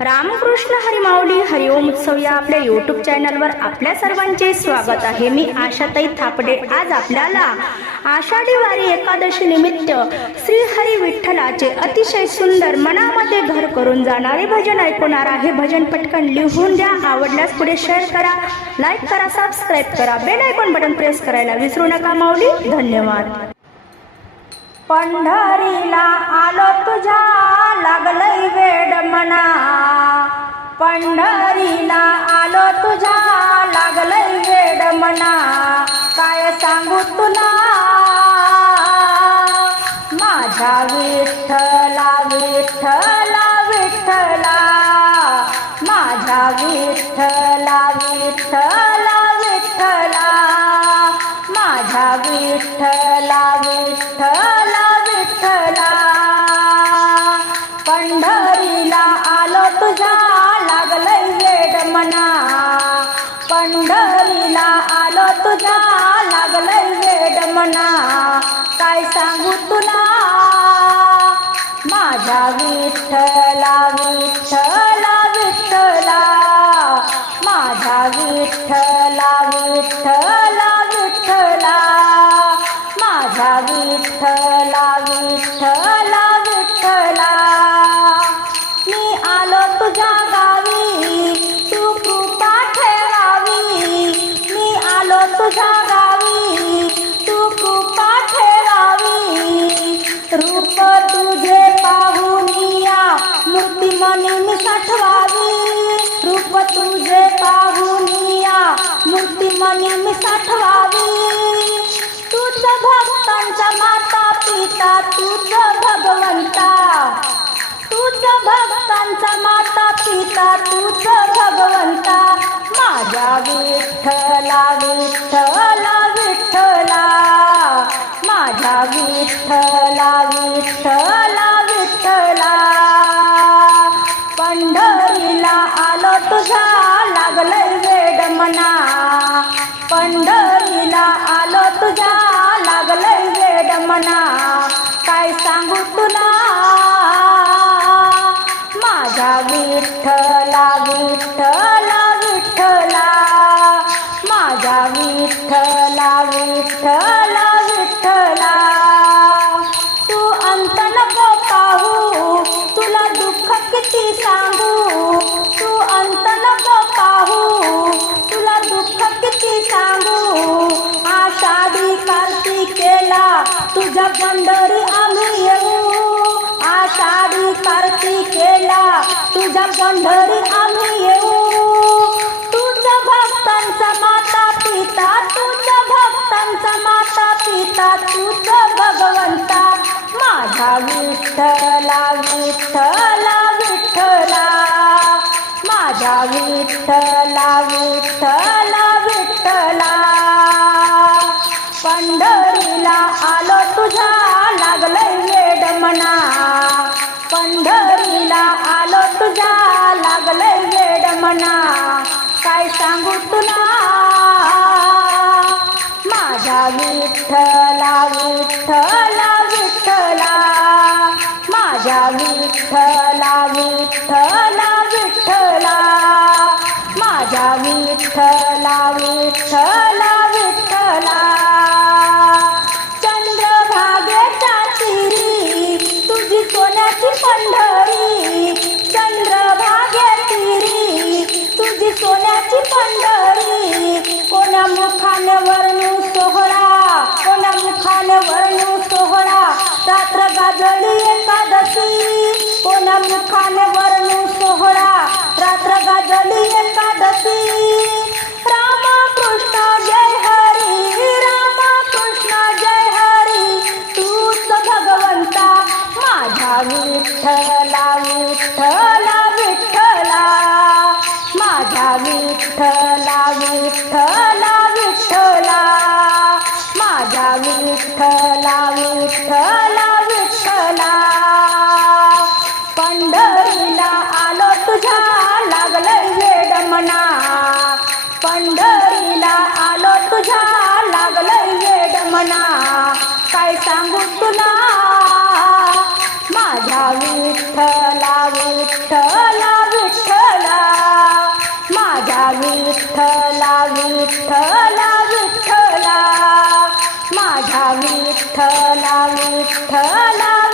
रामकृष्ण हरी माऊली हरिओम उत्सव या आपल्या यूट्यूब चॅनलवर आपल्या सर्वांचे स्वागत आहे। मी आशाताई थापडे। आज आपल्याला आषाढी वारी एकादशी निमित्त श्री हरी विठ्ठलाचे अतिशय सुंदर मनामध्ये घर करून जाणारे भजन ऐकवणार आहे। भजन पटकन लिहून द्या। आवडल्यास पुढे शेअर करा, लाईक करा, सबस्क्राईब करा, बेल आयकॉन बटन प्रेस करायला विसरू नका। माऊली धन्यवाद। पंढरीला आलो तुझ्या लागलंय वेड मना, पंढरीला आलो तुझ्या लागलंय वेड मना, काय सांगू तुला माझ्या विठ्ठला विठ्ठला विठ्ठला, माझ्या विठ्ठला विठ्ठला विठ्ठला, माझ्या विठ्ठला विठ्ठला विठ्ठला। पंढरीला आलो तुझ्या लागलंय वेड मना, पंढरीला आलो तुझ्या लागलंय वेड मना, काय सांगू तुला माझ्या विठ्ठला विठ्ठला विठ्ठला, माझ्या विठ्ठला विठ्ठला विठ्ठला, माझ्या विठ्ठला विठ्ठला विठ्ठला। मी आलो तुझ्या गावी तू कृपा ठेवावी, मी आलो तुझ्या गावी तू कृपा ठेवावी, रूप तुझे पाहुनिया मूर्ती मनी मी साठवावी, रूप तुझे पाहुनिया मूर्ती मनी मी साठवावी, तुझ भक्तांचा माता पिता तुझ भगवंता, तुझ भक्तांचा माता पिता तुझ भगवंता, माझ्या विठ्ठला विठ्ठला विठ्ठला, माझ्या विठ्ठला विठ्ठला विठ्ठला। पंढरीला आलो तुझ्या लागलंय वेड मना, पंढरीला आलो तुझ्या लागलंय वेड मना, काय सांगू तुला माझ्या विठ्ठला विठ्ठला विठ्ठला, माझ्या विठ्ठला विठ्ठला विठ्ठला। तू अंत नको पाहू तुला दुःख किती सांगू, तू अंत नको पाहू तुला दुःख किती सांगू, आषाढी कार्तिकेला तुझ्या पंढरी आम्ही येऊ, आषाढी कार्तिकेला तुझ्या पंढरी आम्ही येऊ, तुझ्या भक्तांचा माता पिता तुझ्या भक्तांचा माता पिता तुझ भगवंता, माझ्या विठ्ठला विठ्ठला विठ्ठला, माझ्या विठ्ठला विठ्ठला विठ्ठला। पंढरीला आलो तुझ्या लागलंय वेड मना, पंढरीला आलो तुझ्या लागलंय वेड मना, काय सांगू तुला माझ्या विठ्ठला विठ्ठला विठ्ठला, माझ्या विठ्ठला विठ्ठला विठ्ठला, माझ्या विठ्ठला विठ्ठला विठ्ठला। चंद्रभागेच्या तीरी तुझी सोन्याची पंढरी, चंद्रभागे तीरी तुझी सोन्याची पंढरी, कोण्या मुखाने वर्णू सोहळा, कोण्या मुखाने वर्णू सोहळा, रात्र गाजली एकादशी, कोण्या मुखाने वर्णू सोहळा, रात्र गाजली एकादशी। रामकृष्ण जय हरी, रामकृष्ण जय हरी, तूच भगवंता, माझ्या विठ्ठला विठ्ठला विठ्ठला, माझ्या विठ्ठला विठ्ठला विठ्ठला, माझ्या विठ्ठला विठ्ठला विठ्ठला। पंढरीला आलो तुझ्या लागलंय वेड मना, पंढरीला आलो तुझ्या लागलंय वेड मना, काय सांगू तुला माझ्या विठ्ठला विठ्ठला विठ्ठला विठ्ठला विठ्ठला विठ्ठला, माझा विठ्ठला विठ्ठला